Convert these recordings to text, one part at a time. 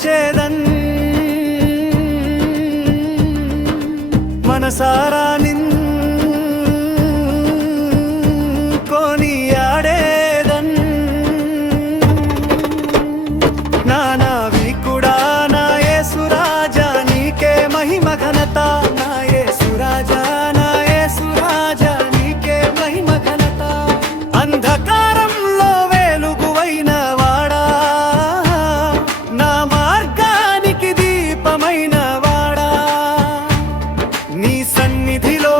స్తుతించేదన్ మనసారా కొనియాడేదన్ నా నావికుడా నా యేసు రాజా నీకే మహిమ ఘనత నా యేసు రాజా నా యేసు రాజా నీకే మహిమ ఘనత అంధకారంలో వెలుగువైన వాడా నా మార్గానికి దీపమైన వాడా నీ సన్నిధిలో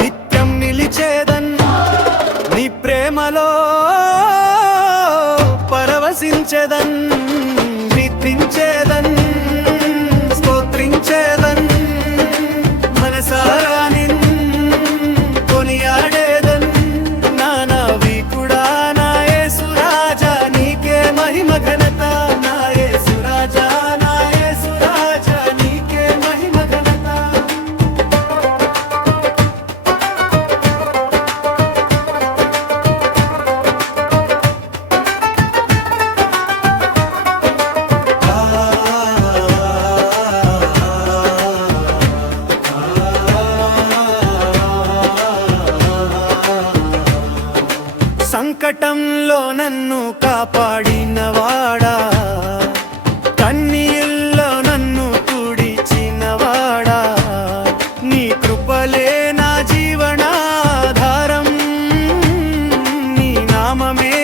నిత్యం నిలిచేదన్ నీ ప్రేమలో పరవశించేదన్ కీర్తించేదన్ స్తోత్రించేదన్ మనసారా కొనియాడేదన్ నా నావికుడా నా యేసు రాజా నీకే మహిమ ఘనత నా యేసు రాజా నా యేసు రాజా నీకే మహిమ ఘనత సంకటంలో నన్ను కాపాడినవాడా కన్నీళ్ళలో నన్ను తుడిచినవాడా నీ కృపలే నా జీవనాధారం నీ నామమే